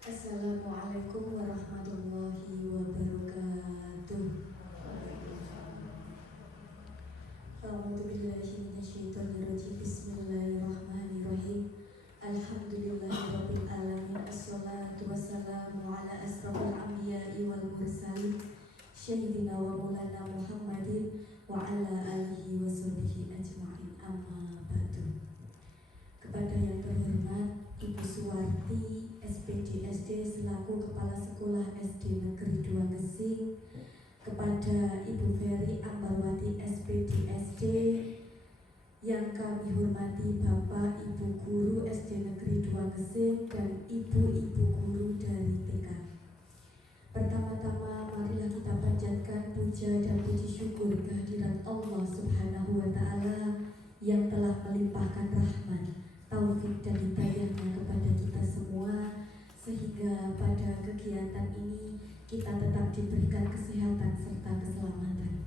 Assalamualaikum warahmatullahi wabarakatuh. A'udzubillahi minasyaitonirrajim. Bismillahirrahmanirrahim. Alhamdulillahirabbil alamin. Assalatu wassalamu ala asrofil anbiya'i wal mursalin sayyidina wa maulana Muhammadin wa ala alihi wa sahbihi ajma'in. Amma ba'du. Kepada yang terhormat Ibu Suwarti SPD SD selaku Kepala Sekolah SD Negeri 2 Gesing, kepada Ibu Ferry Ambarwati SPD SD yang kami hormati Bapak Ibu Guru SD Negeri 2 Gesing dan Ibu-Ibu Guru dari TK. Pertama-tama marilah kita panjatkan puja dan puji syukur kehadirat Allah Subhanahu wa Ta'ala yang telah melimpahkan rahmat, taufik dan hidayahnya kepada kita semua, sehingga pada kegiatan ini kita tetap diberikan kesehatan serta keselamatan.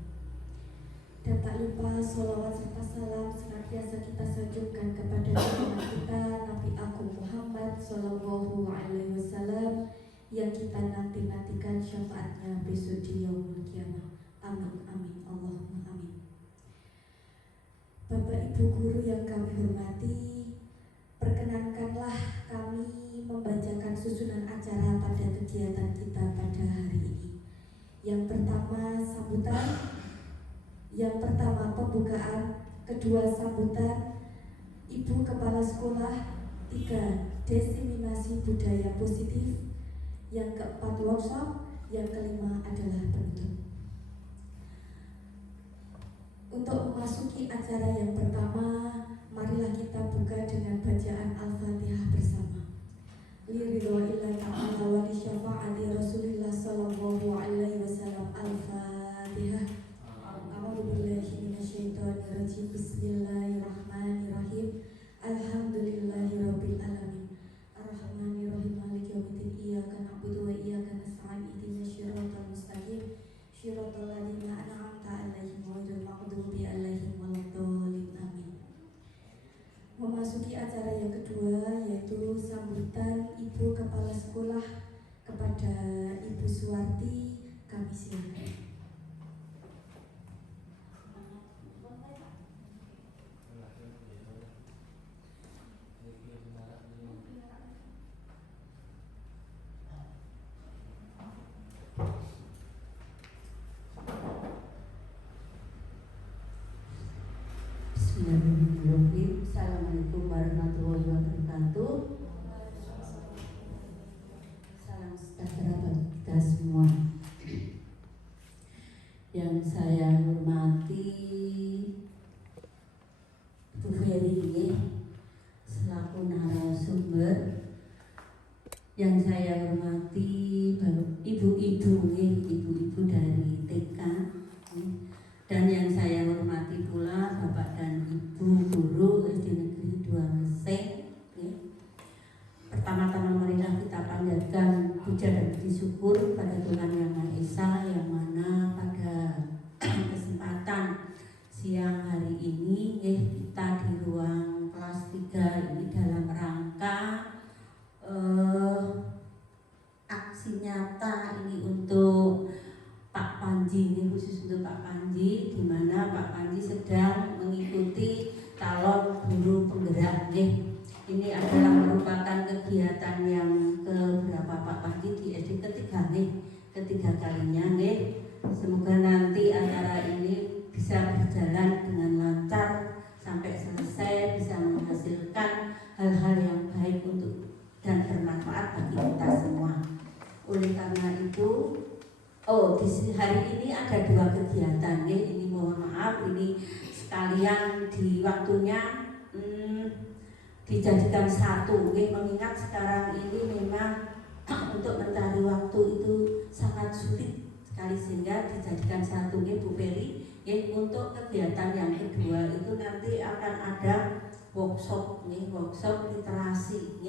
Dan tak lupa sholawat serta salam senantiasa kita sanjungkan kepada junjungan kita Nabi Agung Muhammad Sallallahu Alaihi Wasallam yang kita nanti-nantikan syafaatnya besok di yaumul kiamah. Amin amin Allahumma amin. Bapak Ibu Guru yang kami hormati, perkenankanlah kami membacakan susunan acara pada kegiatan kita pada hari ini. Yang pertama sambutan, yang pertama pembukaan, kedua sambutan Ibu Kepala Sekolah, tiga diseminasi budaya positif, yang keempat workshop, yang kelima adalah penutup. Untuk memasuki acara yang pertama, marilah kita buka dengan bacaan Al-Fatihah bersama. Liridwa'illahi ta'ala wa li syafa'ati Rasulillah sallallahu alaihi wasallam. Al-Fatihah. A'udzu billahi minasyaitonirrajim. Bismillahirrahmanirrahim. Alhamdulillahirabbil alamin. Arrahmanirrahim. Maliki yaumiddin. Iyyaka na'budu wa iyyaka nasta'in. Ihdinas siratal mustaqim. Shiratal ladzina an'amta 'alaihim ghairil maghdubi 'alaihim waladdallin. Amin. Memasuki acara yang kedua, yaitu sambutan Ibu Kepala Sekolah kepada Ibu Suwarti, kami silakan. Bismillahirrahmanirrahim. Assalamualaikum warahmatullahi wabarakatuh. Salam sejahtera bagi kita semua. Yang saya hormati Bu Ferry selaku narasumber, yang saya hormati ibu-ibu dari TK, dan yang saya hormati pula Bapak dan Ibu Guru SD Negeri 2 Gesing. Pertama-tama marilah kita panjatkan puja dan puji syukur pada Tuhan Yang Maha Esa, yang mana pada kesempatan siang hari ini kita di ruang kelas 3 ini dalam rangka aksi nyata ini untuk Pak Panji, ini khusus untuk Pak Panji, di mana Pak Panji sedang mengikuti calon guru penggerak. Ini adalah merupakan kegiatan yang keberapa Pak Panji di SD ketiga kalinya. Semoga nanti acara ini bisa berjalan dengan lancar sampai selesai, bisa menghasilkan hal-hal yang baik untuk dan bermanfaat bagi kita semua. Oleh karena itu, di hari ini ada dua kegiatan. Ini mohon maaf, ini sekalian di waktunya dijadikan satu. Mengingat sekarang ini memang untuk mencari waktu itu sangat sulit sekali, sehingga dijadikan satu. Bu Ferry, untuk kegiatan yang kedua itu nanti akan ada workshop literasi,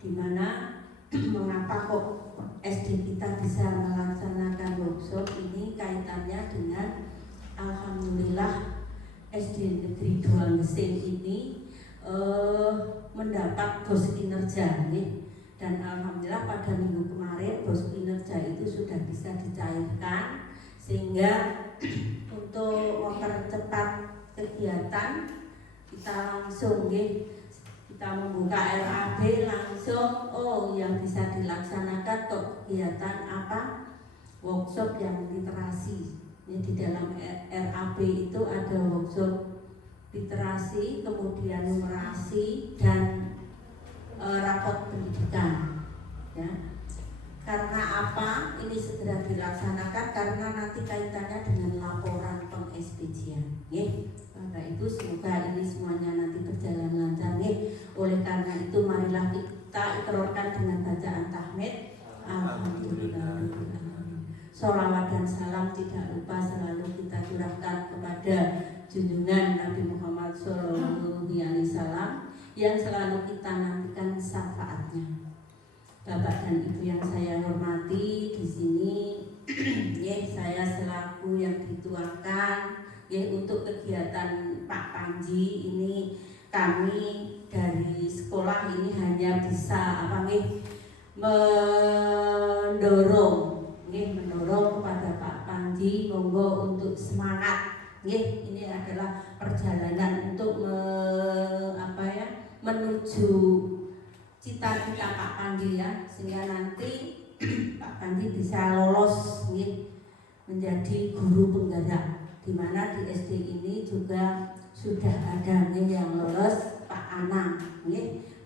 di mana mengapa kok SD kita bisa melaksanakan workshop ini, kaitannya dengan alhamdulillah SD Negeri 2 Gesing ini mendapat bos kinerja Dan alhamdulillah pada minggu kemarin bos kinerja itu sudah bisa dicairkan, sehingga untuk mempercepat kegiatan kita langsung kita membuka RAB langsung yang bisa dilaksanakan kok kegiatan apa, workshop yang literasi. Di dalam RAB itu ada workshop literasi, kemudian numerasi dan rapot pendidikan ya. Karena apa ini segera dilaksanakan? Karena nanti kaitannya dengan laporan peng-SPJ-an Bapak Ibu, semoga ini semuanya nanti berjalan lancar Oleh karena itu marilah kita ikrarkan dengan bacaan tahmid. Alhamdulillah. Sholawat dan salam tidak lupa selalu kita curahkan kepada junjungan Nabi Muhammad SAW yang selalu kita nantikan syafaatnya. Bapak dan Ibu yang saya hormati, di sini saya selaku yang dituakan untuk kegiatan Pak Panji ini, kami dari sekolah ini hanya bisa mendorong kepada Pak Panji monggo untuk semangat. Ini adalah perjalanan untuk menuju cita-cita Pak Panji ya, sehingga nanti Pak Panji bisa lolos menjadi guru penggerak, di mana di SD ini juga sudah ada yang lolos, Pak Anang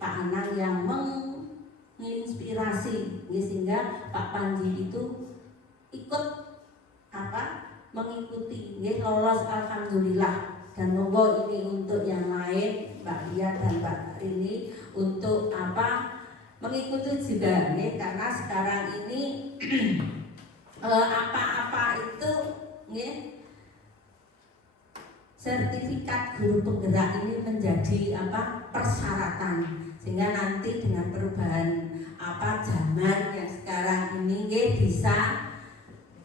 Pak Anang yang menginspirasi sehingga Pak Panji itu ikut mengikuti lolos alhamdulillah. Dan monggo ini untuk yang lain, Mbak Lia dan Mbak Rini untuk mengikuti juga karena sekarang ini apa-apa itu sertifikat guru penggerak ini menjadi persyaratan, sehingga nanti dengan perubahan zaman yang sekarang ini bisa,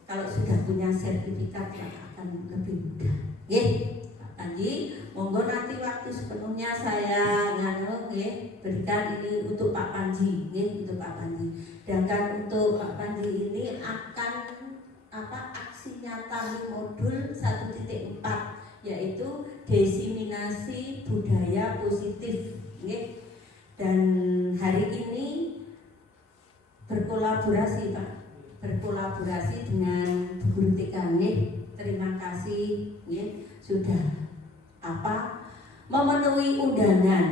kalau sudah punya sertifikat akan lebih mudah. Panji, monggo nanti waktu sepenuhnya saya berikan ini untuk Pak Panji, untuk Pak Panji. Dan kan untuk Pak Panji ini akan aksi nyata modul 1.4, yaitu diseminasi budaya positif. Dan hari ini berkolaborasi dengan Bu Guru TK. Terima kasih sudah memenuhi undangan,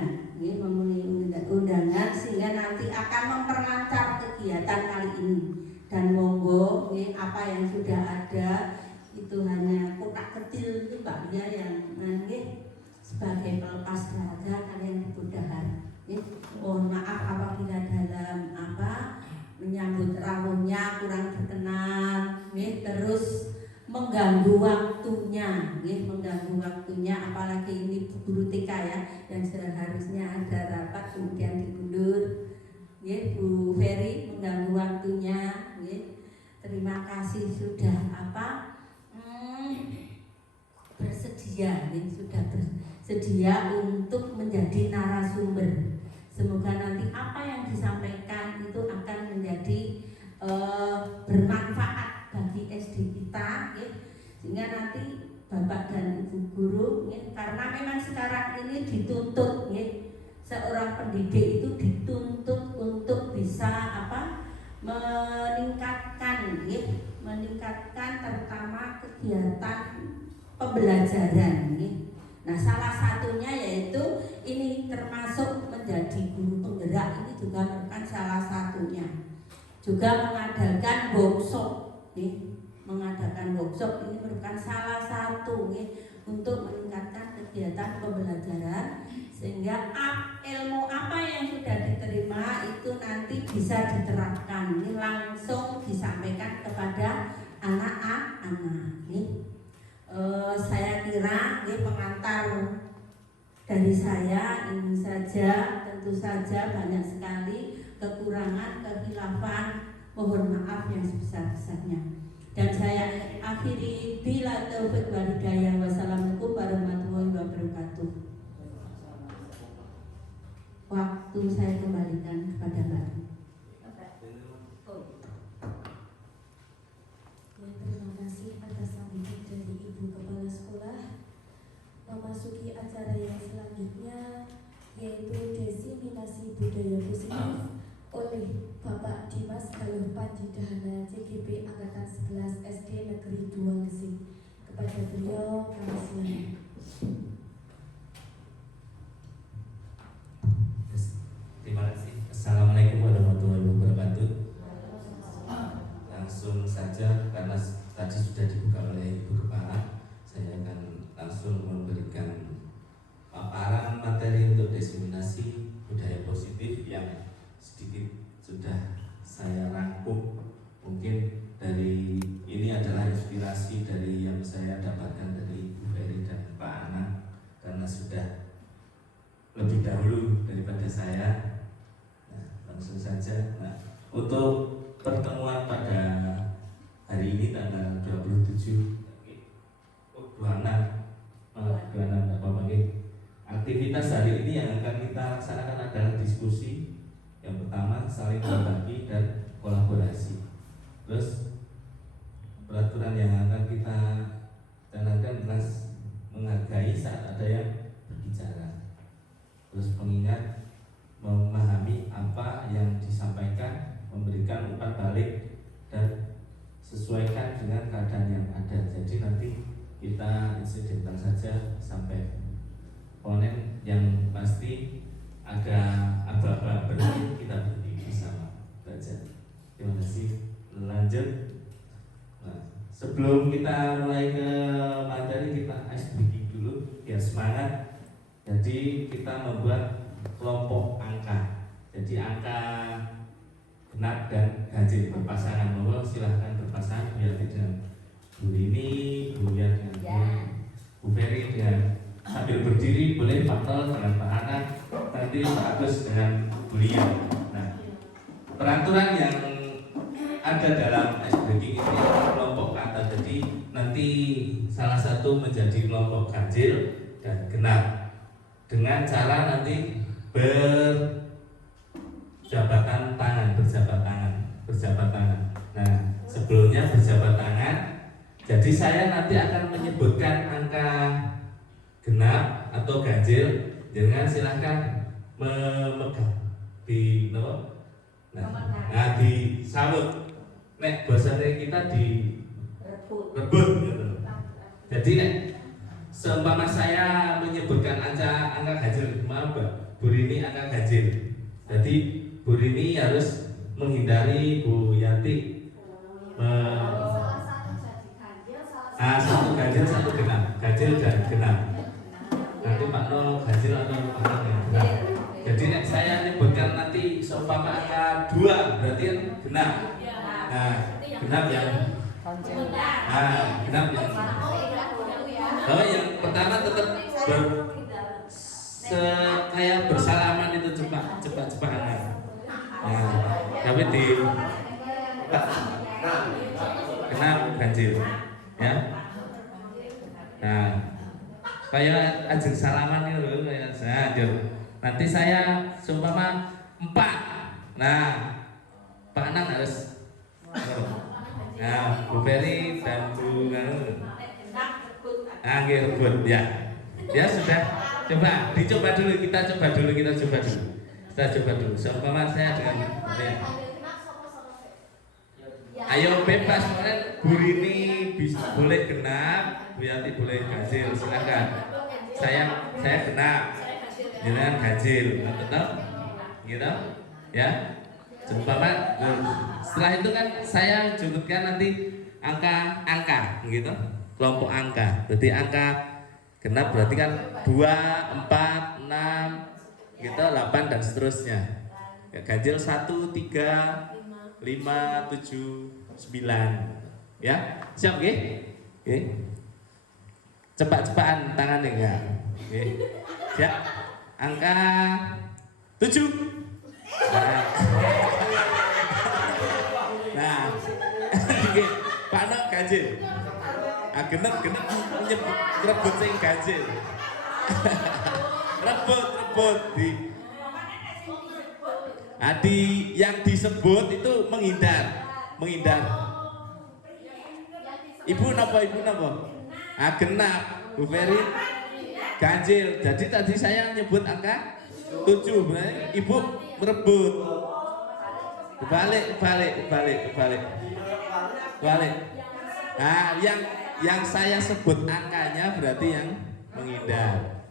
sehingga nanti akan memperlancar kegiatan kali ini. Dan monggo apa yang sudah ada itu hanya kotak kecil itu Mbak Lia yang sebagai pelepas dahaga kalian dimudahan. Mohon maaf apabila dalam menyambut rawuhnya kurang berkenan, terus mengganggu waktunya, apalagi ini Bu Guru TK ya, yang seharusnya ada rapat kemudian diundur. Bu Ferry mengganggu waktunya. Terima kasih sudah bersedia untuk menjadi narasumber. Semoga nanti apa yang disampaikan itu akan menjadi bermanfaat bagi SD kita, sehingga nanti Bapak dan Ibu guru, karena memang sekarang ini dituntut, seorang pendidik itu dituntut untuk bisa meningkatkan terutama kegiatan pembelajaran. Nah, salah satunya yaitu ini termasuk menjadi guru penggerak, ini juga merupakan salah satunya. Juga mengadakan workshop ini merupakan salah satu untuk meningkatkan kegiatan pembelajaran, sehingga ilmu apa yang sudah diterima itu nanti bisa diterapkan, langsung disampaikan kepada anak-anak. Saya kira pengantar dari saya ini saja. Tentu saja banyak sekali kekurangan, kehilafan, mohon maaf yang sebesar-besarnya. Dan saya akhiri bila taufik wal hidayah. Wassalamualaikum warahmatullahi wabarakatuh. Waktu saya kembalikan kepada Mbak. yaitu Diseminasi Budaya Positif oleh Bapak Dimas Galuh Panji Dahana CGP Angkatan 11 SD Negeri 2 Gresik. Kepada beliau kami silakan. Terima kasih. Assalamualaikum warahmatullahi wabarakatuh. Langsung saja karena tadi sudah dibuka oleh Ibu Kepala, saya akan langsung memberikan paparan materi untuk diseminasi budaya positif yang sedikit sudah saya rangkum. Mungkin dari ini adalah inspirasi dari yang saya dapatkan dari Ibu Ferry dan Pak Ana, karena sudah lebih dahulu daripada saya. Nah, langsung saja. Nah, untuk pertemuan pada hari ini tanggal 27 aktivitas hari ini yang akan kita laksanakan adalah diskusi. Yang pertama, saling berbagi dan kolaborasi. Terus peraturan yang akan kita canangkan adalah menghargai saat ada yang berbicara. Terus mengingat, memahami apa yang disampaikan, memberikan umpan balik dan sesuaikan dengan keadaan yang ada. Jadi nanti kita insidental saja sampai ponen yang pasti agak aba-aba berhenti, kita berhenti bersama belajar. Terima kasih. Lanjut. Nah, sebelum kita mulai ke materi, kita ice breaking dulu biar semangat. Jadi kita membuat kelompok angka. Jadi angka genap dan ganjil berpasangan. Monggo silahkan berpasangan, biar dengan Bu Rini, Bu Yan dengan Bu Ferry dengan sambil berdiri, boleh Pak Nol dengan Pak Ana, nanti Pak Agus dengan Bu Lia. Nah, peraturan yang ada dalam ice breaking ini kelompok kata. Jadi nanti salah satu menjadi kelompok ganjil dan genap dengan cara nanti berjabat tangan. Nah, sebelumnya berjabat tangan. Jadi saya nanti akan menyebutkan angka genap atau ganjil, dengan silahkan memegang di disawut. Nek bahasanya kita di rebut gitu. Jadi nek seumpama saya menyebutkan angka ganjil, maaf Mbak, Bu Rini angka ganjil. Jadi Bu Rini harus menghindari Bu Yanti satu ganjil, satu genap, ganjil dan genap. Nanti Pak No ganjil atau Pak No yang genap. Jadi nek saya menyebutkan nanti seumpama angka 2 berarti kan genap. Nah, genap yang kalau yang pertama tetap kayak bersalaman itu cepat. Nah, tapi di genap ganjil ya. Nah, kayak ajeng salaman itu loh, kayak saya nanti saya seumpama 4. Nah, Pak Anang harus Bu Ferry dan Bu rebut ya. Ya sudah, dicoba dulu. Kita coba dulu. Seumpama saya dengan ya. Ayo bebas, Bu Rini bisa boleh genap, Bu Yanti boleh ganjil, silakan. Saya genap, jangan ganjil, betul? Gitu, ya. Seumpama setelah itu kan saya sebutkan nanti angka, gitu, kelompok angka. Jadi angka genap berarti kan 2, 4, 6, gitu, 8 dan seterusnya. Ya, ganjil 1, 3, 5, 7, 9. Ya, siap nggih? Nggih. Cepat-cepatan tangannya ya. Nggih. Siap. Angka 7. Nah. Nggih, Pak Nok ganjil. Genep rebut sing ganjil. rebut di yang disebut itu menghindar. Ibu napa? Genap. Bu Ferry ganjil. Jadi tadi saya nyebut angka 7. Berarti ibu merebut. Balik. Nah, yang saya sebut angkanya berarti yang menghindar.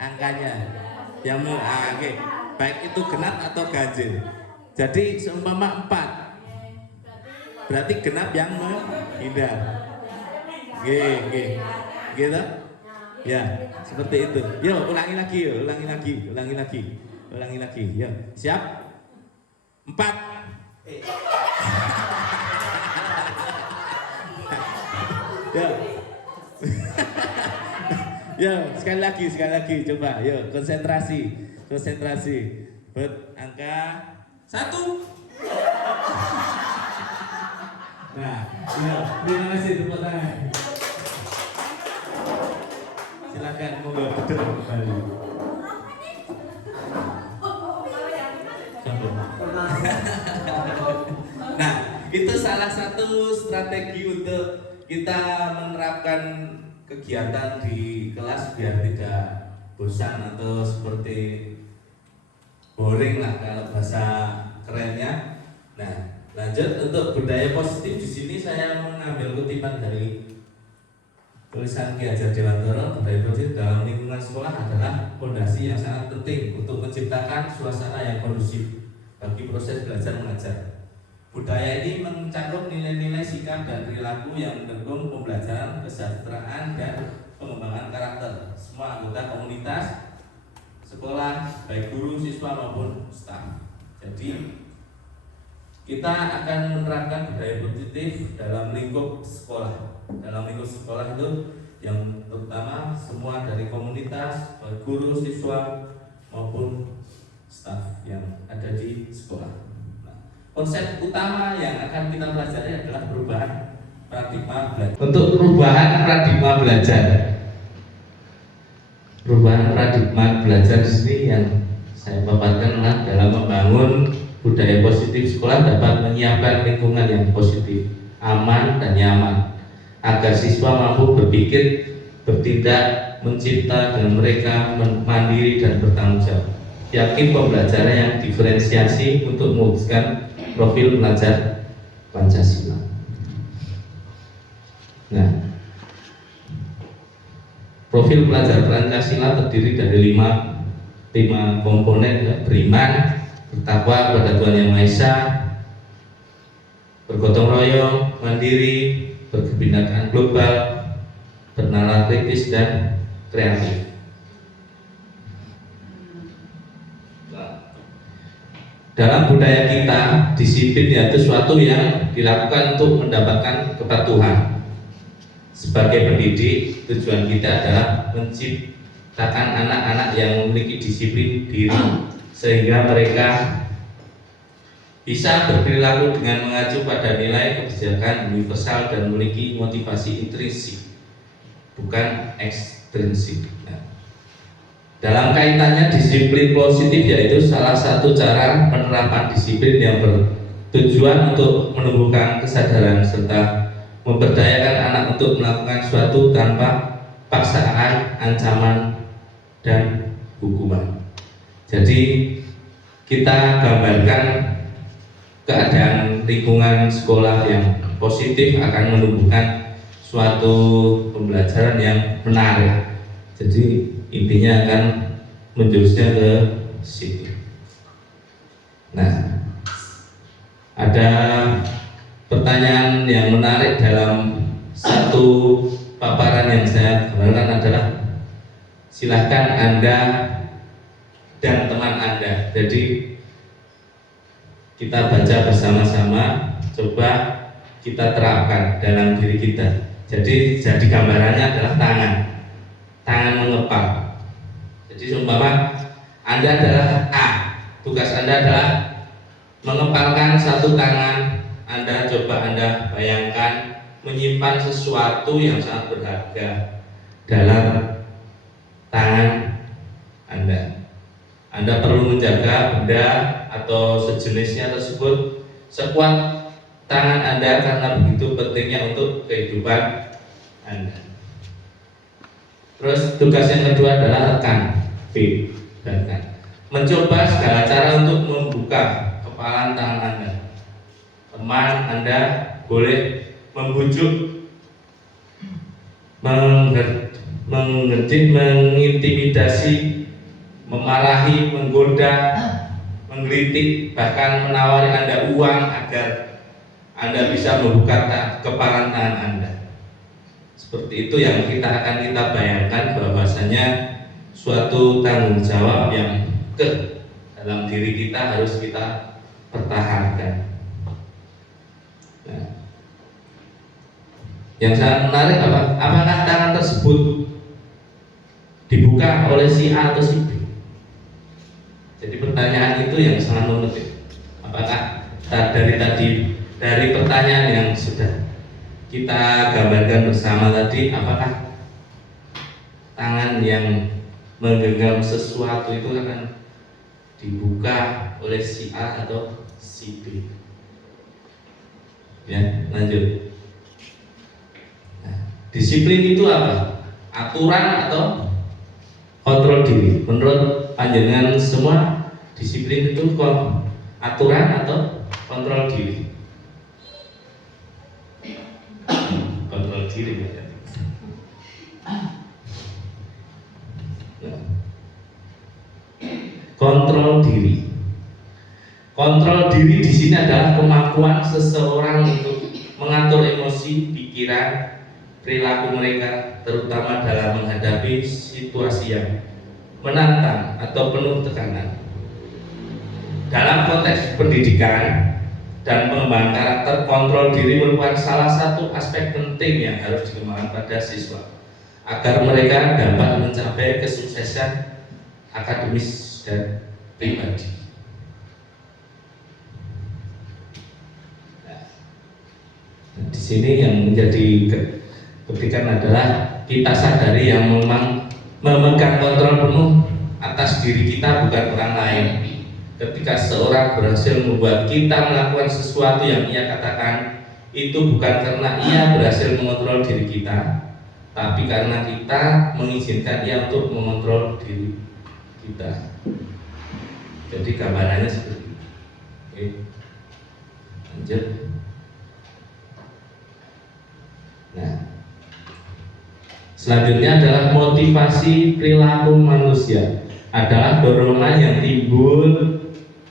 Angkanya yang oke. Baik itu genap atau ganjil. Jadi seumpama 4, berarti genap yang menghindar. Gitu? Ya, seperti itu. Yuk, ulangi lagi. Yuk, siap? 4. Yuk. Yuk, sekali lagi, coba. Yuk, konsentrasi. Buat angka 1. Nah, yuk, terima kasih tepuk tangan. Silakan monggo duduk kembali. Nah, itu salah satu strategi untuk kita menerapkan kegiatan di kelas biar tidak bosan atau seperti boring lah kalau bahasa kerennya. Nah, lanjut untuk budaya positif di sini saya mengambil kutipan dari tulisan Ki Hajar Dewantara. Budaya positif dalam lingkungan sekolah adalah fondasi yang sangat penting untuk menciptakan suasana yang kondusif bagi proses belajar mengajar. Budaya ini mencakup nilai-nilai sikap dan perilaku yang mendukung pembelajaran, kesejahteraan, dan pengembangan karakter semua anggota komunitas sekolah, baik guru, siswa maupun staf. Jadi kita akan menerapkan budaya positif dalam lingkup sekolah. Dalam lingkup sekolah itu yang terutama semua dari komunitas, baik guru, siswa maupun staf yang ada di sekolah. Konsep utama yang akan kita pelajari adalah perubahan paradigma belajar. Untuk perubahan paradigma belajar, di sini yang saya paparkan adalah dalam membangun budaya positif sekolah dapat menyiapkan lingkungan yang positif, aman dan nyaman, agar siswa mampu berpikir, bertindak, mencipta dan mereka mandiri dan bertanggung jawab. Yakin pembelajaran yang diferensiasi untuk mewujudkan profil pelajar Pancasila. Nah, profil pelajar Pancasila terdiri dari lima komponen, ya, beriman, bertakwa kepada Tuhan Yang Maha Esa, bergotong royong, mandiri, berkebinekaan global, bernalar kritis dan kreatif. Dalam budaya kita, disiplin yaitu suatu yang dilakukan untuk mendapatkan kepatuhan. Sebagai pendidik, tujuan kita adalah menciptakan anak-anak yang memiliki disiplin diri, sehingga mereka bisa berperilaku dengan mengacu pada nilai kebijakan universal dan memiliki motivasi intrinsik, bukan ekstrinsik. Dalam kaitannya disiplin positif yaitu salah satu cara penerapan disiplin yang bertujuan untuk menumbuhkan kesadaran serta memberdayakan anak untuk melakukan suatu tanpa paksaan, ancaman, dan hukuman. Jadi kita gambarkan keadaan lingkungan sekolah yang positif akan menumbuhkan suatu pembelajaran yang menarik. Jadi intinya akan menjurusnya ke situ. Nah, ada pertanyaan yang menarik dalam satu paparan yang saya gambarkan adalah silahkan Anda dan teman Anda. Jadi kita baca bersama-sama, coba kita terapkan dalam diri kita. Jadi gambarannya adalah tangan mengepal. Jadi seumpama Anda adalah A, tugas Anda adalah mengepalkan satu tangan. Anda coba Anda bayangkan menyimpan sesuatu yang sangat berharga dalam tangan Anda. Anda perlu menjaga benda atau sejenisnya tersebut sekuat tangan Anda karena begitu pentingnya untuk kehidupan Anda. Terus tugas yang kedua adalah rekan. B. Biarkan. Mencoba segala cara untuk membuka kepalan tangan Anda. Teman Anda boleh membujuk, mengerjit, mengintimidasi, memarahi, menggoda, menggelitik, bahkan menawari Anda uang agar Anda bisa membuka kepalan tangan Anda. Seperti itu yang akan kita bayangkan bahwasanya suatu tanggung jawab yang dalam diri kita harus kita pertahankan. Nah, yang sangat menarik apakah tangan tersebut dibuka oleh si A atau si B? Jadi pertanyaan itu yang sangat menarik. Apakah dari pertanyaan yang sudah kita gambarkan bersama tadi, apakah tangan yang menggenggam sesuatu itu akan dibuka oleh si A atau si B? Ya, lanjut. Nah, disiplin itu apa? Aturan atau kontrol diri? Menurut panjenengan semua, disiplin itu aturan atau kontrol diri? Kontrol diri ya. Kontrol diri. Kontrol diri di sini adalah kemampuan seseorang untuk mengatur emosi, pikiran, perilaku mereka, terutama dalam menghadapi situasi yang menantang atau penuh tekanan. Dalam konteks pendidikan dan pengembangan karakter, kontrol diri merupakan salah satu aspek penting yang harus dikembangkan pada siswa agar mereka dapat mencapai kesuksesan akademis dan pribadi. Di sini yang menjadi kebaikan adalah kita sadari yang memang memegang kontrol penuh atas diri kita bukan orang lain. Ketika seorang berhasil membuat kita melakukan sesuatu yang ia katakan, itu bukan karena ia berhasil mengontrol diri kita, tapi karena kita mengizinkan ia untuk mengontrol diri kita. Jadi gambarannya seperti itu. Oke. Lanjut. Nah, selanjutnya adalah motivasi perilaku manusia. Adalah dorongan yang timbul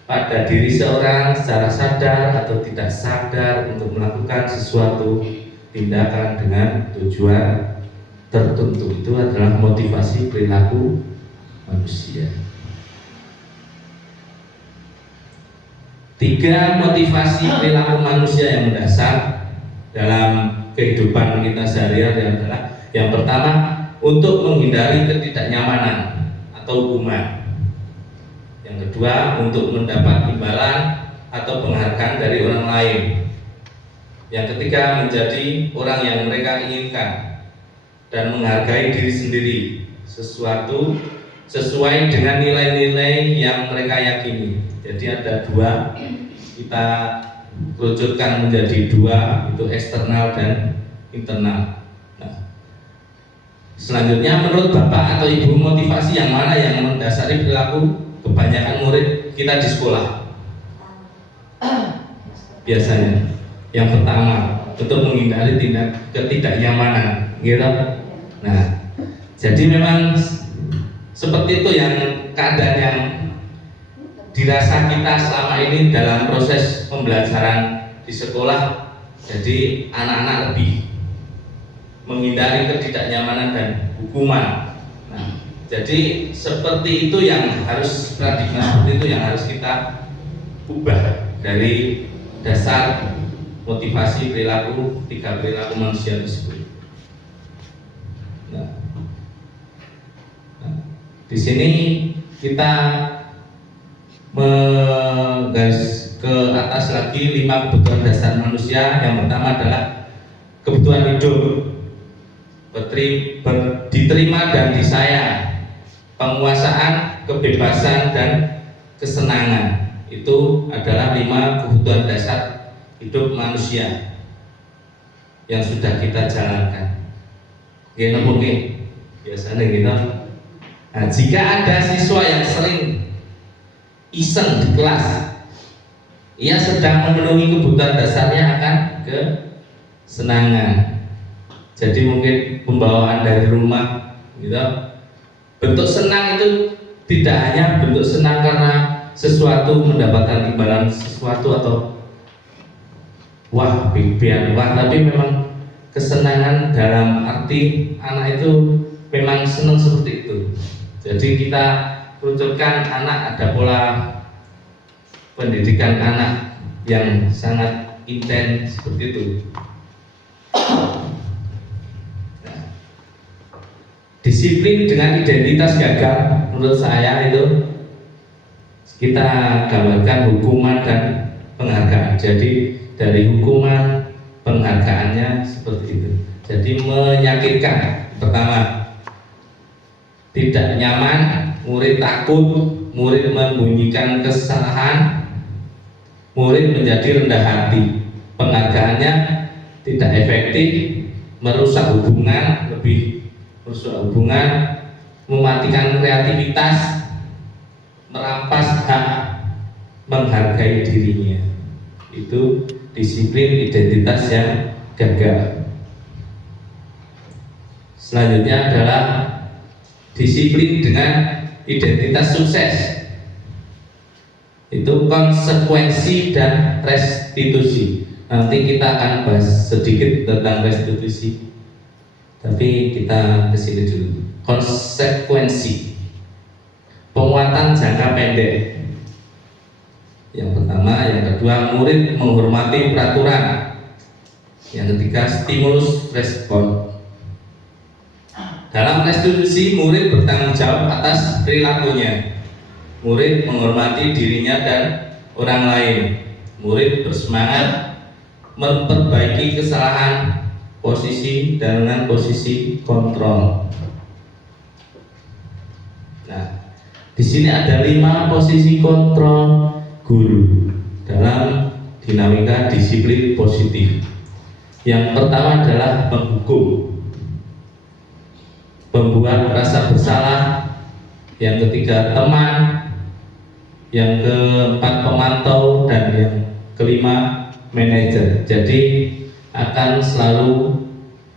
pada diri seorang secara sadar atau tidak sadar untuk melakukan sesuatu tindakan dengan tujuan tertentu. Itu adalah motivasi perilaku manusia. 3 motivasi perilaku manusia yang mendasar dalam kehidupan kita sehari-hari adalah: yang pertama, untuk menghindari ketidaknyamanan atau hukuman. Yang kedua, untuk mendapat imbalan atau penghargaan dari orang lain. Yang ketiga, menjadi orang yang mereka inginkan dan menghargai diri sendiri sesuatu sesuai dengan nilai-nilai yang mereka yakini. Jadi ada 2, kita kerucutkan menjadi 2, itu eksternal dan internal. Nah, selanjutnya, menurut Bapak atau Ibu, motivasi yang mana yang mendasari perilaku kebanyakan murid kita di sekolah? Biasanya yang pertama, untuk menghindari tindak ketidaknyamanan, gitu. Nah, jadi memang seperti itu yang keadaan yang dirasa kita selama ini dalam proses pembelajaran di sekolah. Jadi anak-anak lebih menghindari ketidaknyamanan dan hukuman. Nah, jadi seperti itu yang harus, paradigma seperti itu yang harus kita ubah dari dasar motivasi perilaku 3 perilaku manusia tersebut. Nah, di sini kita menggaris ke atas lagi 5 kebutuhan dasar manusia. Yang pertama adalah kebutuhan hidup, diterima dan disayang, penguasaan, kebebasan, dan kesenangan. Itu adalah 5 kebutuhan dasar hidup manusia yang sudah kita jalankan. Gini mungkin biasanya kita Nah, jika ada siswa yang sering iseng di kelas, ia sedang memenuhi kebutuhan dasarnya akan kesenangan. Jadi mungkin pembawaan dari rumah, gitu. Bentuk senang itu tidak hanya bentuk senang karena sesuatu mendapatkan imbalan sesuatu atau wah bibian wah, tapi memang kesenangan dalam arti anak itu memang senang seperti itu. Jadi kita kerucutkan anak, ada pola pendidikan anak yang sangat intens seperti itu. Nah, disiplin dengan identitas gagal menurut saya itu kita gambarkan hukuman dan penghargaan. Jadi dari hukuman penghargaannya seperti itu. Jadi menyakitkan. Pertama, tidak nyaman, murid takut, murid membunyikan kesalahan, murid menjadi rendah hati. Penghargaannya tidak efektif, merusak hubungan, mematikan kreativitas, merampas hak menghargai dirinya. Itu disiplin identitas yang gagal. Selanjutnya adalah disiplin dengan identitas sukses. Itu konsekuensi dan restitusi. Nanti kita akan bahas sedikit tentang restitusi, tapi kita kesini dulu. Konsekuensi, penguatan jangka pendek. Yang pertama, yang kedua, murid menghormati peraturan. Yang ketiga, stimulus respon. Dalam restitusi, murid bertanggung jawab atas perilakunya. Murid menghormati dirinya dan orang lain. Murid bersemangat memperbaiki kesalahan posisi dengan posisi kontrol. Nah, di sini ada 5 posisi kontrol guru dalam dinamika disiplin positif. Yang pertama adalah menghukum, membuat rasa bersalah. Yang ketiga teman, yang keempat pemantau, dan yang kelima manajer. Jadi akan selalu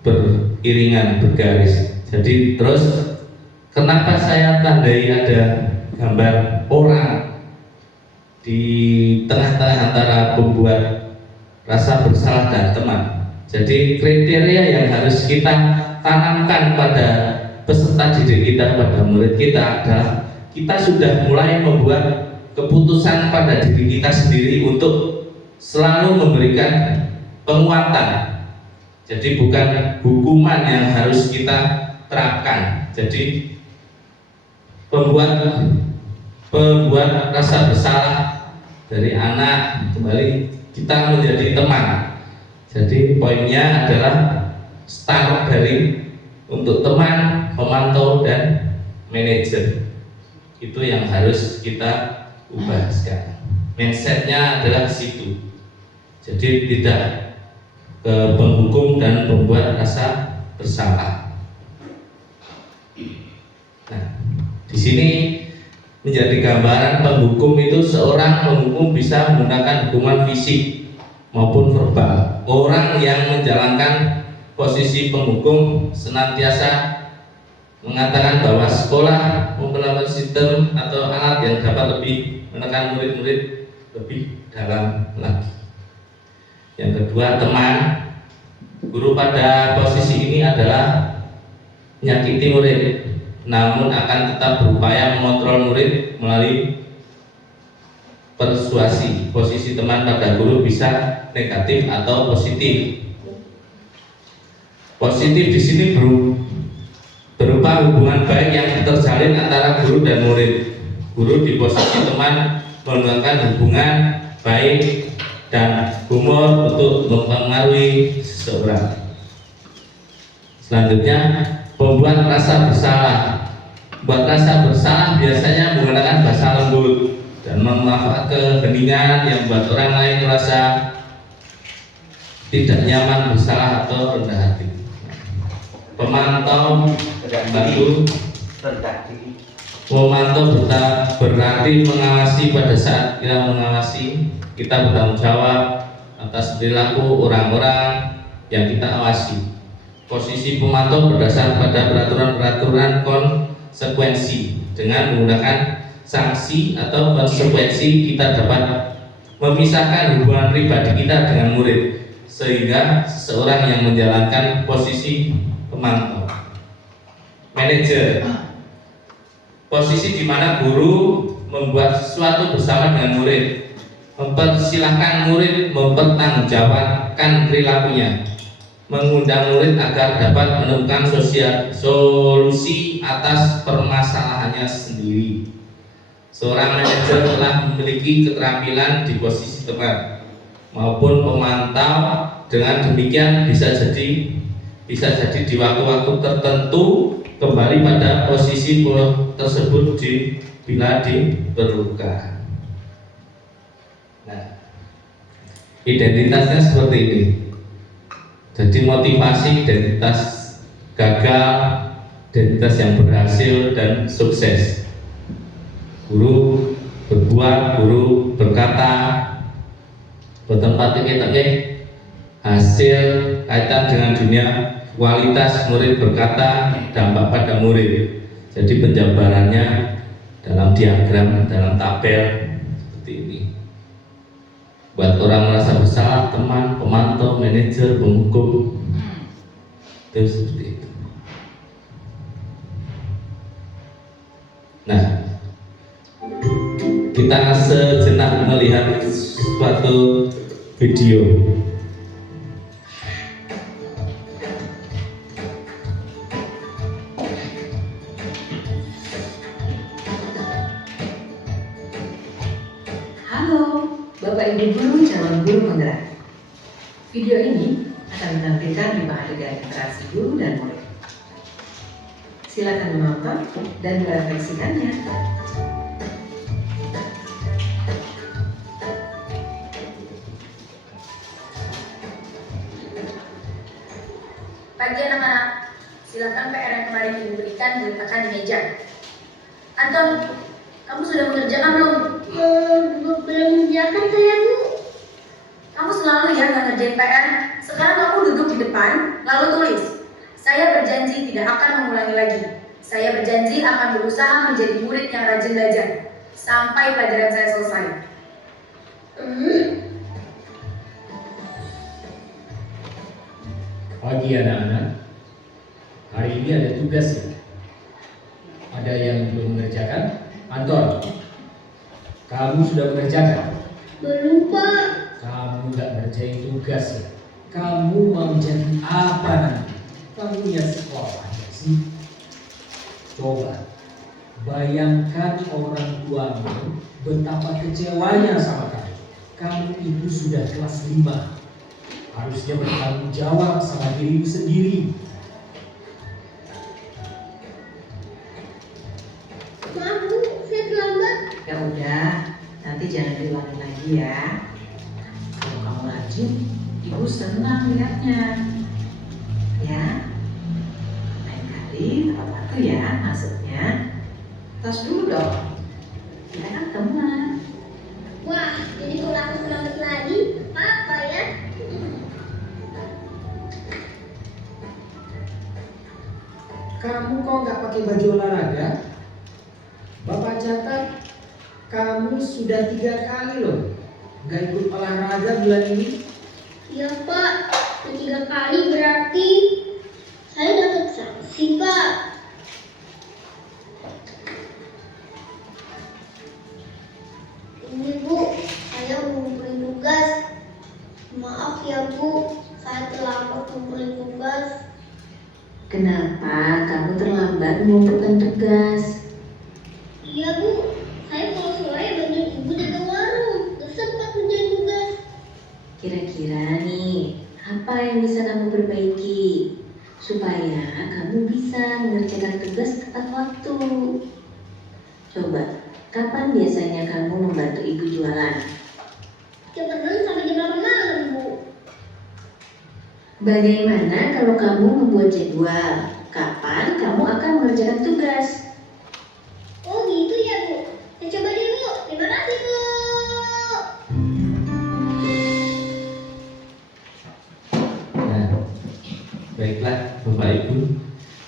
beriringan, bergaris. Jadi terus kenapa saya tandai ada gambar orang di tengah-tengah antara pembuat rasa bersalah dan teman. Jadi kriteria yang harus kita tanamkan pada peserta didik kita, pada murid kita adalah kita sudah mulai membuat keputusan pada diri kita sendiri untuk selalu memberikan penguatan. Jadi bukan hukuman yang harus kita terapkan. Jadi pembuat rasa bersalah dari anak, kembali kita menjadi teman. Jadi poinnya adalah start dari untuk teman, pemantau, dan manajer. Itu yang harus kita ubah sekarang. Mindsetnya adalah ke situ. Jadi tidak ke penghukum dan membuat rasa bersalah. Nah, di sini menjadi gambaran penghukum itu seorang penghukum bisa menggunakan hukuman fisik maupun verbal. Orang yang menjalankan posisi penghukum senantiasa mengatakan bahwa sekolah memperlakukan sistem atau alat yang dapat lebih menekan murid-murid lebih dalam lagi. Yang kedua, teman. Guru pada posisi ini adalah menyakiti murid, namun akan tetap berupaya mengontrol murid melalui persuasi. Posisi teman pada guru bisa negatif atau positif. Positif di sini berupa hubungan baik yang terjalin antara guru dan murid. Guru di posisi teman mengembangkan hubungan baik dan humor untuk mempengaruhi seseorang. Selanjutnya, membuat rasa bersalah. Buat rasa bersalah biasanya menggunakan bahasa lembut dan memanfaatkan keheningan yang membuat orang lain merasa tidak nyaman, bersalah atau rendah hati. Pemantau membantu Memantau berarti mengawasi. Pada saat kita mengawasi, kita bertanggung jawab atas perilaku orang-orang yang kita awasi. Posisi pemantau berdasar pada peraturan-peraturan konsekuensi. Dengan menggunakan sanksi atau konsekuensi, kita dapat memisahkan hubungan pribadi kita dengan murid, sehingga seseorang yang menjalankan posisi pemantau. Manajer, posisi di mana guru membuat sesuatu bersama dengan murid, mempersilahkan murid mempertanggungjawabkan perilakunya, mengundang murid agar dapat menemukan solusi atas permasalahannya sendiri. Seorang manajer telah memiliki keterampilan di posisi tepat maupun pemantau. Dengan demikian bisa jadi di waktu-waktu tertentu kembali pada posisi tersebut bila diperlukan. Nah, identitasnya seperti ini. Jadi motivasi, identitas gagal, identitas yang berhasil dan sukses. Guru berbuat, guru berkata, bertempat hasil kaitan dengan dunia, kualitas murid berkata, dampak pada murid. Jadi penjabarannya dalam diagram, dalam tabel seperti ini. Buat orang merasa bersalah, teman, pemantau, manajer, penghukum, itu seperti itu. Nah, kita sejenak melihat suatu video. Bapak Ibu Guru calon guru penggerak. Video ini akan menampilkan 5 adegan interaksi guru dan murid. Silakan menonton dan merefleksikannya. Pagi anak-anak, silakan PR yang kemarin Ibu berikan diletakkan di meja. Anton, kamu sudah mengerjakan belum? Belum mengerjakan saya, Bu. Kamu selalu ya nggak ngerjain PR. Sekarang kamu duduk di depan, lalu tulis. Saya berjanji tidak akan mengulangi lagi. Saya berjanji akan berusaha menjadi murid yang rajin belajar sampai pelajaran saya selesai. Pagi anak-anak, hari ini ada tugas ya? Ada yang belum mengerjakan? Anton, kamu sudah mengerjakan? Belum, Pak. Kamu nggak ngerjain tugas ya? Kamu mau jadi apa nanti? Kamu ya sekolah ya sih? Coba bayangkan orang tuamu betapa kecewanya sama kamu. Kamu itu sudah kelas 5. Harusnya bertanggung jawab sama dirimu sendiri. Maaf, Bu. Saya terlambat. Ya udah, nanti jangan diulangi lagi ya. Kalau kamu rajin, Ibu senang lihatnya. Ya, lain kali tepat waktu ya masuknya. Tos dulu dong. Kita kan teman. Wah, jadi kalau aku terlambat lagi, apa ya? Kamu kok nggak pakai baju olahraga? Bapak catat, kamu sudah 3 kali loh nggak ikut olahraga bulan ini. Ya, Pak. 3 kali berarti saya dapat sanksi, Pak. Ini, Bu. Saya ngumpulin tugas. Maaf ya, Bu. Saya terlambat ngumpulin tugas. Kenapa kamu terlambat mengumpulkan tugas? Iya, Bu. Saya kalau sore bantuin Ibu jaga warung. Gak sempat ngerjain tugas. Kira-kira nih, apa yang bisa kamu perbaiki supaya kamu bisa mengerjakan tugas tepat waktu? Coba, kapan biasanya kamu membantu ibu jualan? Jam 6 sampai jam 8 malam, Bu. Bagaimana kalau kamu membuat jadwal? Kapan kamu akan mengerjakan tugas? Oh,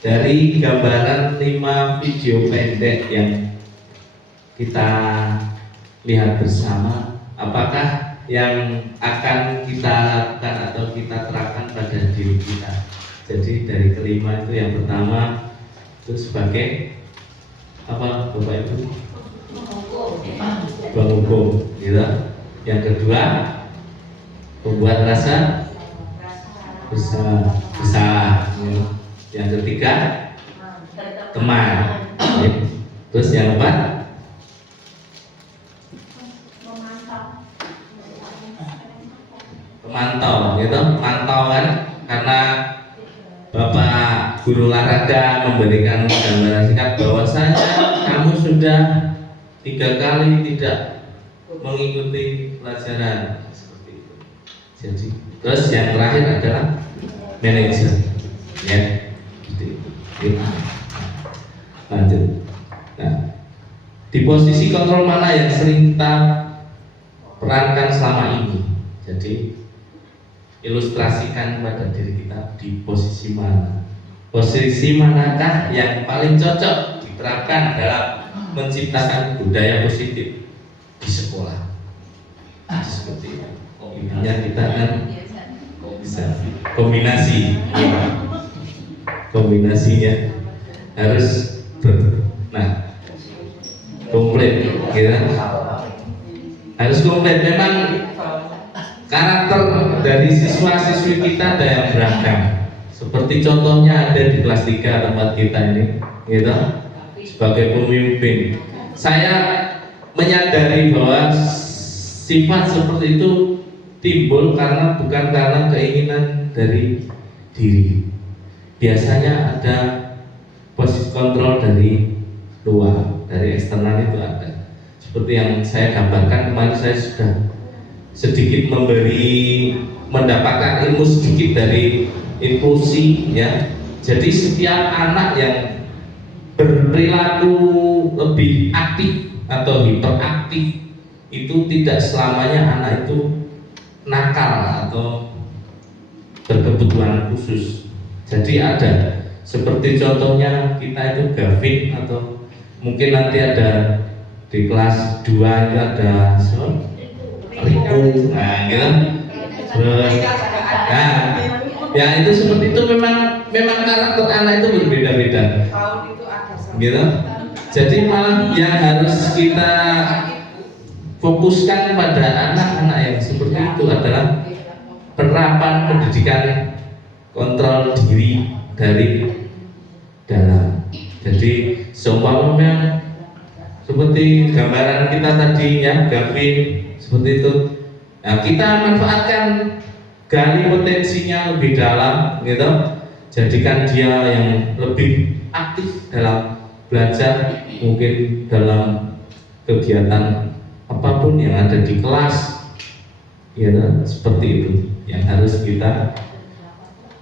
dari gambaran 5 video pendek yang kita lihat bersama, apakah yang akan kita lakukan atau kita terapkan pada diri kita? Jadi dari kelima itu, yang pertama itu sebagai apa Bapak Ibu? Penghukum, gitu. Yang kedua, membuat rasa besar. Yang ketiga, teman. Terus yang keempat, pemantau, gitu. Pantau kan, karena Bapak Guru Olahraga memberikan gambaran singkat bahwasanya kamu sudah 3 kali tidak mengikuti pelajaran seperti itu. Jadi, terus yang terakhir adalah manajer, ya. Lanjut. Nah, di posisi kontrol mana yang sering kita perankan selama ini? Jadi, ilustrasikan pada diri kita di posisi mana. Posisi manakah yang paling cocok diterapkan dalam menciptakan budaya positif di sekolah? Seperti itu. Intinya kita kan bisa kombinasi. Kombinasinya harus komplit, gitu. Harus komplit. Memang karakter dari siswa-siswi kita ada yang beragam. Seperti contohnya ada di kelas 3 tempat kita ini, gitu. Sebagai pemimpin, saya menyadari bahwa sifat seperti itu timbul bukan karena keinginan dari diri. Biasanya ada posisi kontrol dari luar, dari eksternal itu ada. Seperti yang saya gambarkan kemarin, saya sudah sedikit mendapatkan ilmu sedikit dari inklusi, ya. Jadi setiap anak yang berperilaku lebih aktif atau hiperaktif itu tidak selamanya anak itu nakal atau berkebutuhan khusus. Jadi ada seperti contohnya kita itu Gavin, atau mungkin nanti ada di kelas 2 itu ada Riku, nah gitu. Terus, nah, ya itu seperti itu, memang karakter anak itu berbeda-beda, gitu. Jadi malah yang harus kita fokuskan pada anak-anak yang seperti itu adalah penerapan pendidikan kontrol diri dari dalam. Jadi seumpamanya seperti gambaran kita tadi, ya, Gavin, seperti itu. Nah, kita manfaatkan, gali potensinya lebih dalam, gitu. Jadikan dia yang lebih aktif dalam belajar, mungkin dalam kegiatan apapun yang ada di kelas, ya, seperti itu yang harus kita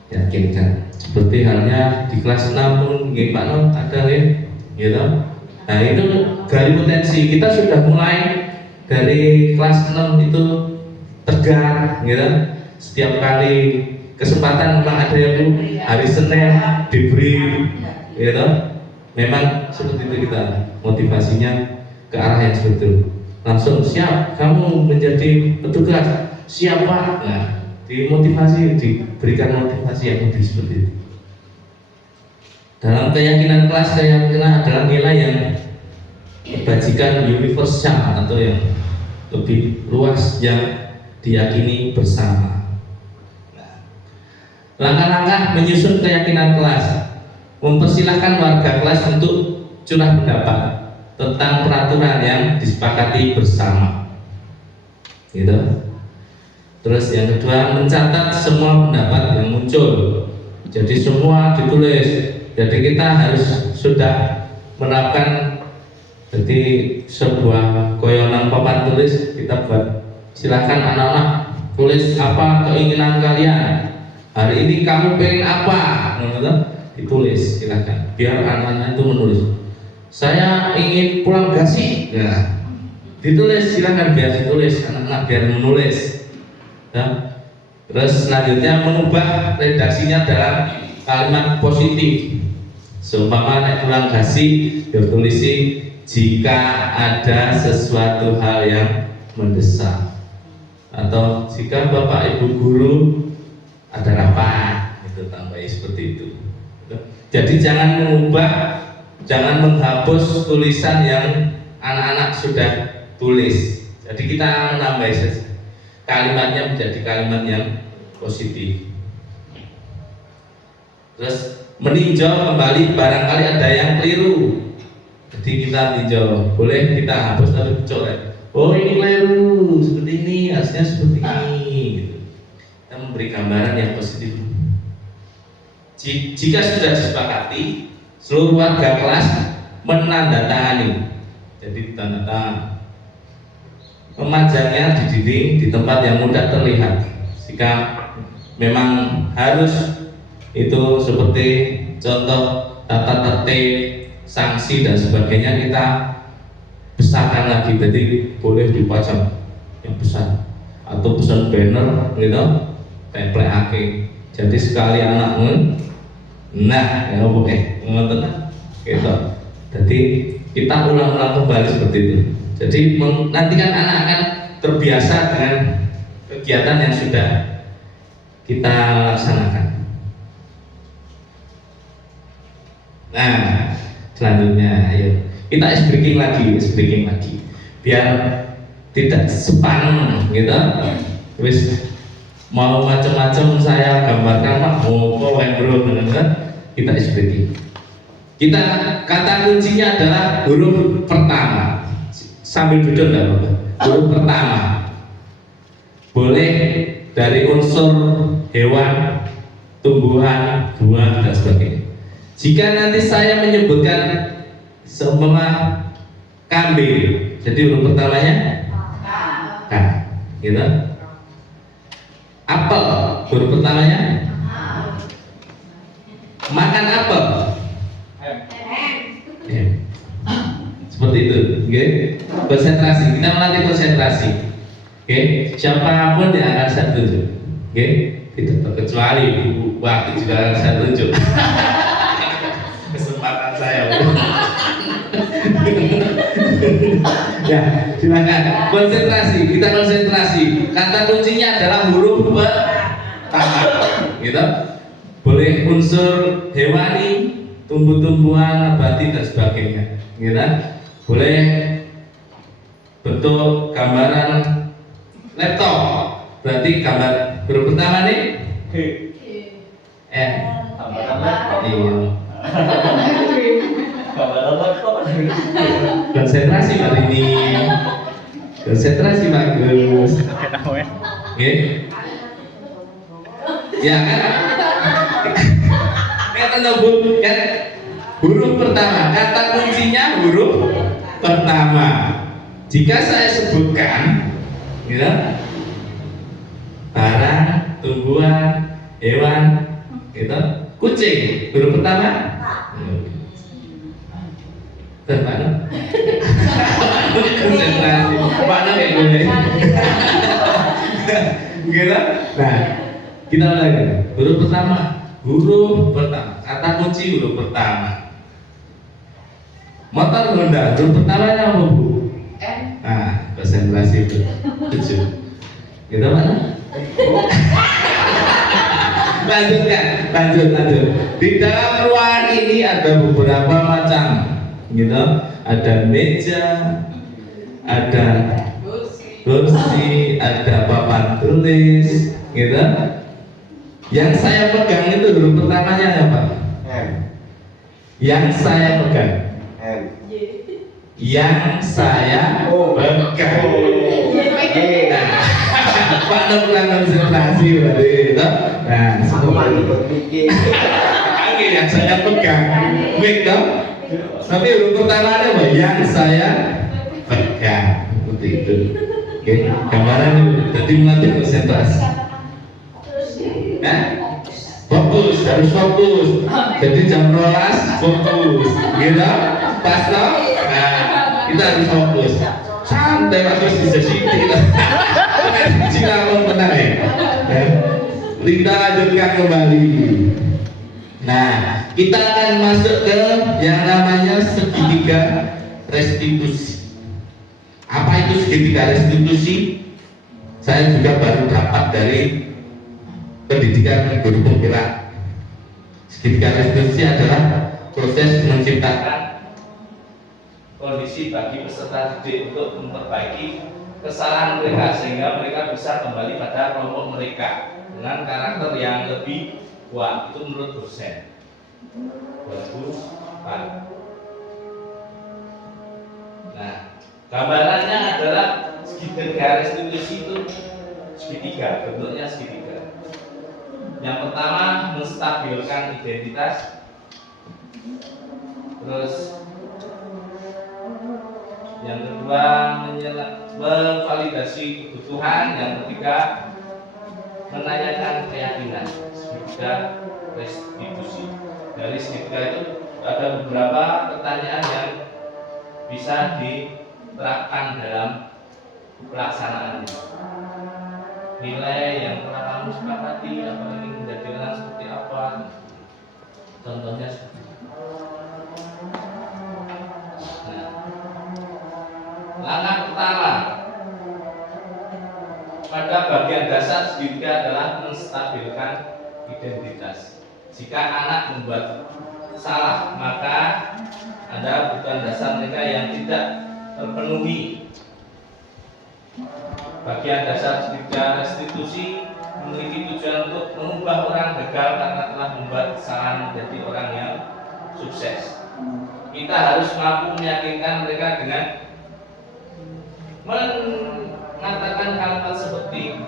yakinkan. Seperti halnya di kelas 6 pun, Pak Non, ada ya, gitu. Nah, itu gali potensi. Kita sudah mulai dari kelas 6 itu tegar, gitu. Setiap kali kesempatan memang ada yang hari Senin diberi, gitu. Memang seperti itu kita motivasinya ke arah yang seperti itu. Langsung siap, kamu menjadi petugas, siapa? Nah, dimotivasi, diberikan motivasi yang lebih seperti itu. Dalam keyakinan kelas, keyakinan adalah nilai yang kebajikan universal atau yang lebih luas yang diyakini bersama. Langkah-langkah menyusun keyakinan kelas: mempersilahkan warga kelas untuk curah pendapat tentang peraturan yang disepakati bersama, gitu. Terus yang kedua, mencatat semua pendapat yang muncul. Jadi semua ditulis. Jadi kita harus sudah menerapkan, jadi sebuah koyonan papan tulis kita buat. Silahkan anak-anak tulis apa keinginan kalian. Hari ini kamu pengen apa? Ditulis, silahkan. Biar anak-anak itu menulis. Saya ingin pulang gasi, ya. Ditulis, silahkan biar ditulis, anak-anak biar menulis. Ya. Terus selanjutnya mengubah redaksinya dalam kalimat positif. Seumpama nek kurang gasi, tulisi jika ada sesuatu hal yang mendesak, atau jika Bapak Ibu guru ada rapat, itu tambahin seperti itu. Jadi jangan mengubah, jangan menghapus tulisan yang anak-anak sudah tulis. Jadi kita menambah saja, kalimatnya menjadi kalimat yang positif. Terus meninjau kembali barangkali ada yang keliru. Jadi kita tinjau, boleh kita hapus tapi coret. Oh ini keliru, seperti ini, harusnya seperti ini. Gitu. Kita memberi gambaran yang positif. Jika sudah disepakati, seluruh warga kelas menandatangani. Jadi tanda tangan. Memajangnya di dinding di tempat yang mudah terlihat. Jika memang harus itu seperti contoh tata tertib, sanksi dan sebagainya, kita besarkan lagi. Jadi boleh dipajang yang besar atau pesan banner gitu, template. Jadi sekali anak nah ya boleh ngoten gitu. Jadi kita ulang-ulang kembali seperti itu. Jadi nanti kan anak akan terbiasa dengan kegiatan yang sudah kita laksanakan. Nah, selanjutnya ayo kita ice breaking lagi, biar tidak sepaneng gitu. Wis mau macam-macam saya gambarkan Pak, mau bro, kita ice breaking. Kita kata kuncinya adalah huruf pertama. Sambil duduk enggak apa-apa. Huruf pertama. Boleh dari unsur hewan, tumbuhan, buah dan sebagainya. Jika nanti saya menyebutkan seumpama kambing, jadi huruf pertamanya K, gitu. Apel, huruf pertamanya makan apel, M. Seperti itu, okay? Konsentrasi, kita melatih konsentrasi. Okay? Siapapun yang akan saya tunjuk, okay? Tidak terkecuali waktu juga akan saya tunjuk. Kesempatan saya. Ya, silakan konsentrasi. Kita konsentrasi. Kata kuncinya adalah huruf pertama, gitu. Boleh unsur hewani, tumbuh-tumbuhan, nabati dan sebagainya, gitu. Boleh bentuk gambaran laptop. Berarti gambar huruf pertama nih Gambaran laptop. Iya. Gambaran laptop. Konsentrasi hari ini. Konsentrasi bagus. Oke. Ya kan? Kata nobul kan huruf pertama. Kata kuncinya huruf pertama. Jika saya sebutkan, gitu, barang, tumbuhan, hewan, gitu, kucing, huruf pertama. Terpanu konsentrasi mana kayak gue gitu. Nah kita lagi huruf pertama kata kunci huruf pertama. Motor Honda huruf pertamanya apa Bu? Nah konsentrasi itu 7 gitu mana. Lanjut. Di dalam ruangan ini ada beberapa macam, gitu. Ada meja, ada kursi, ada papan tulis, gitu. Yang saya pegang itu huruf pertamanya apa? Yang saya pegang. Yang saya pegang. Nah, pada kurang konsentrasi berarti itu. Nah, semua yang saya pegang, baik dong. Tapi huruf pertamanya apa? Yang saya pegang, seperti itu. Oke, gambaran itu. Jadi melatih konsentrasi. Nah, fokus, harus fokus. Jadi jam 12 fokus, gitu. Pas toh? Nah, kita harus fokus. Santai waktu bisa sini kita. Silakan benar ya. Linda lanjutkan kembali. Nah, kita akan masuk ke yang namanya segitiga restitusi. Apa itu segitiga restitusi? Saya juga baru dapat dari pendidikan guru penggerak. Segitiga restitusi adalah proses menciptakan kondisi bagi peserta didik untuk memperbaiki kesalahan mereka sehingga mereka bisa kembali pada kelompok mereka dengan karakter yang lebih kuat. Itu menurut dosen. Bagus, Pak. Nah, gambarannya adalah segitiga restitusi itu segitiga, bentuknya segitiga. Yang pertama menstabilkan identitas, terus yang kedua memvalidasi kebutuhan, yang ketiga menanyakan keyakinan. Segitiga restitusi. Dari segitiga itu ada beberapa pertanyaan yang bisa diterapkan dalam pelaksanaannya. Nilai yang telah kamu sepakati, apa ini menjadikan seperti apa? Contohnya seperti itu. Nah, langkah pertama pada bagian dasar segitiga adalah menstabilkan identitas. Jika anak membuat salah, maka ada kebutuhan dasar mereka yang tidak terpenuhi. Bagian dasar segitiga restitusi memiliki tujuan untuk mengubah orang gagal karena telah membuat kesalahan menjadi orang yang sukses. Kita harus mampu meyakinkan mereka dengan mengatakan kalimat seperti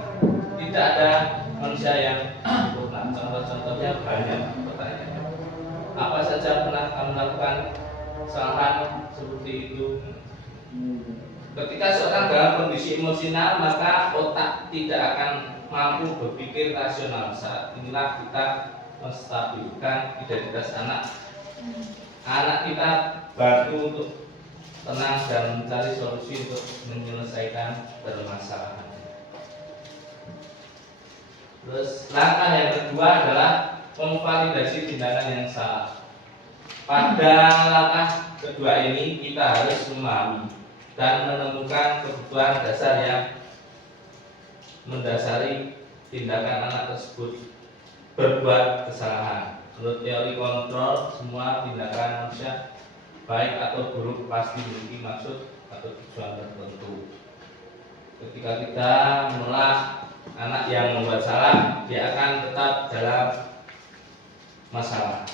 tidak ada manusia yang sempurna. Contoh-contohnya banyak pertanyaan. Apa saja pernah kamu lakukan kesalahan seperti itu? Ketika seorang dalam kondisi emosional, maka otak tidak akan mampu berpikir rasional. Saat inilah kita menstabilkan identitas anak. Anak kita bantu untuk tenang dan mencari solusi untuk menyelesaikan permasalahan. Terus langkah yang kedua adalah memvalidasi tindakan yang salah. Pada langkah kedua ini kita harus memahami dan menemukan kebutuhan dasar yang mendasari tindakan anak tersebut berbuat kesalahan. Menurut teori kontrol, semua tindakan manusia baik atau buruk pasti memiliki maksud atau tujuan tertentu. Ketika kita menolak anak yang membuat salah, dia akan tetap dalam masalah.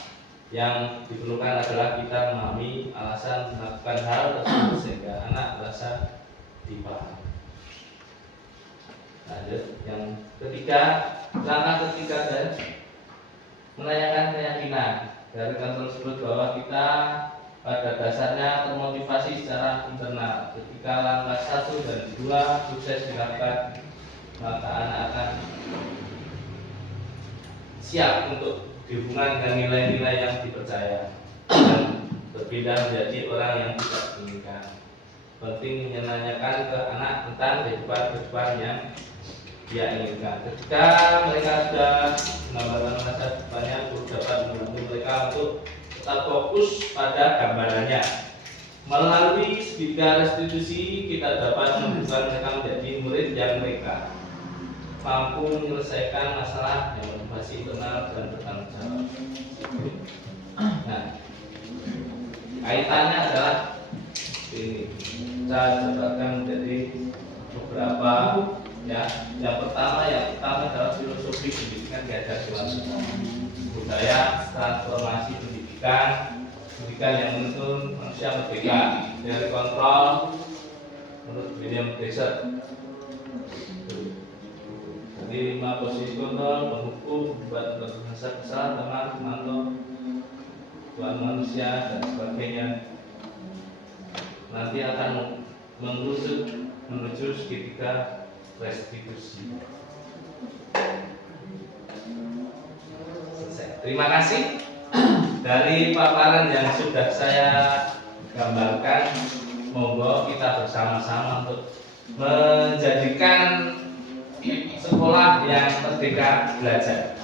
Yang diperlukan adalah kita memahami alasan melakukan hal tersebut sehingga anak merasa dipahami. Lanjut, yang ketiga, langkah ketiga dan menanyakan keyakinan. Dari kontrol tersebut bahwa kita pada dasarnya termotivasi secara internal. Ketika langkah 1 dan 2 sukses dilakukan, maka anak akan siap untuk dihubungkan dengan nilai-nilai yang dipercaya dan berpindah menjadi orang yang tidak diinginkan. Penting menanyakan ke anak tentang kehidupan yang dia inginkan. Ketika mereka sudah menggambarkan masa depannya, guru dapat membantu mereka untuk tetap fokus pada gambarannya. Melalui segitiga restitusi, kita dapat membuat mereka menjadi murid yang mereka mampu menyelesaikan masalah yang motivasi internal dan bertanggung jawab. Nah, kaitannya adalah ini. Saya jabarkan menjadi beberapa ya. Yang pertama adalah filosofi pendidikan keagamaan, budaya transformasi pendidikan yang menuntun manusia merdeka dari kontrol menurut William Fraser. Jadi 5 posisi kontrol, penghukum, membuat berbahasa kesalahan, teman, memantau Tuhan manusia dan sebagainya. Nanti akan mengerucut menuju segitiga restitusi. Selesai. Terima kasih dari paparan yang sudah saya gambarkan. Monggo kita bersama-sama untuk menjadikan sekolah yang merdeka belajar.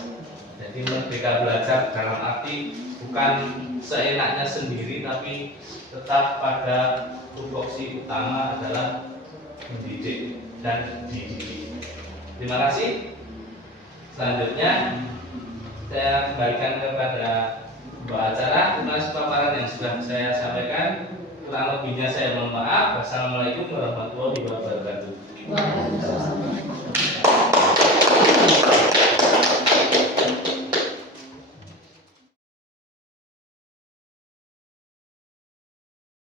Jadi merdeka belajar dalam arti bukan seenaknya sendiri, tapi tetap pada tupoksi utama adalah mendidik dan dididik. Terima kasih. Selanjutnya saya kembalikan kepada Mbak Acara atas paparan yang sudah saya sampaikan. Kurang lebihnya saya mohon maaf. Wassalamualaikum warahmatullahi wabarakatuh. Waalaikumsalam.